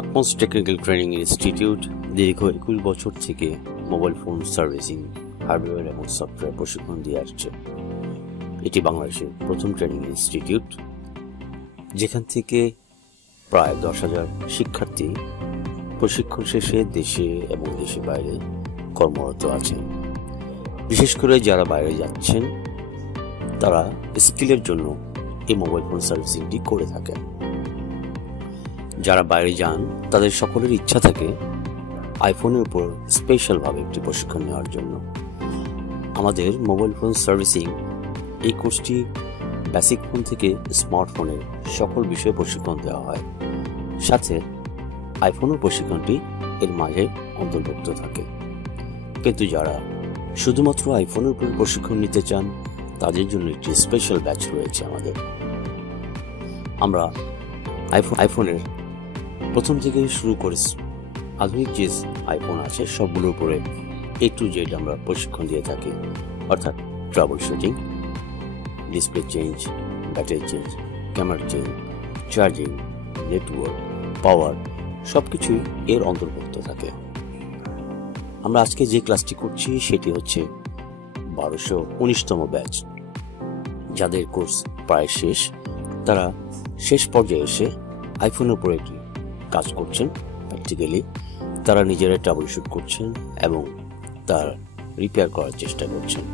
AKMAL'S technical training institute দীর্ঘ 21 বছর থেকে মোবাইল ফোন সার্ভিসিং, হার্ডওয়্যার এবং সফটওয়্যার প্রশিক্ষণ দিয়ে আসছে। এটি বাংলাদেশের প্রথম ট্রেনিং ইনস্টিটিউট, যেখান থেকে প্রায় 10,000 শিক্ষার্থী প্রশিক্ষণ শেষে দেশে এবং দেশের বাইরে কর্মরত আছেন। বিশেষ করে যারা বাইরে যাচ্ছেন তারা স্কিলের জন্য এই মোবাইল ফোন সার্ভিসিংটি করে থাকেন। যারা বাইরে যান তাদের সকলের ইচ্ছা থাকে আইফোনের উপর স্পেশালভাবে একটি প্রশিক্ষণ নেওয়ার জন্য। আমাদের মোবাইল ফোন সার্ভিসিং এই কোর্সটি বেসিক ফোন থেকে স্মার্টফোনের সকল বিষয়ে প্রশিক্ষণ দেওয়া হয়, সাথে আইফোনের প্রশিক্ষণটি এর মাঝে অন্তর্ভুক্ত থাকে। কিন্তু যারা শুধুমাত্র আইফোনের উপর প্রশিক্ষণ নিতে চান তাদের জন্য একটি স্পেশাল ব্যাচ রয়েছে আমাদের। আমরা আইফোনের প্রথম থেকে শুরু করে আধুনিক যে আইফোন আছে সবগুলোর উপরে A to Z আমরা প্রশিক্ষণ দিয়ে থাকি, অর্থাৎ trouble shooting, display change, battery change, camera change, charging, network, power সবকিছুই এর অন্তর্ভুক্ত থাকে। আমরা আজকে যে ক্লাসটি করছি সেটি হচ্ছে 1219তম ব্যাচ। যাদের কোর্স প্রায় শেষ, তারা শেষ পর্যায়ে এসে আইফোনের উপরে একটি কাজ করছেন। প্র্যাকটিক্যালি তারা নিজেরা ট্রাবল শুট করছেন এবং তার রিপেয়ার করার চেষ্টা করছেন।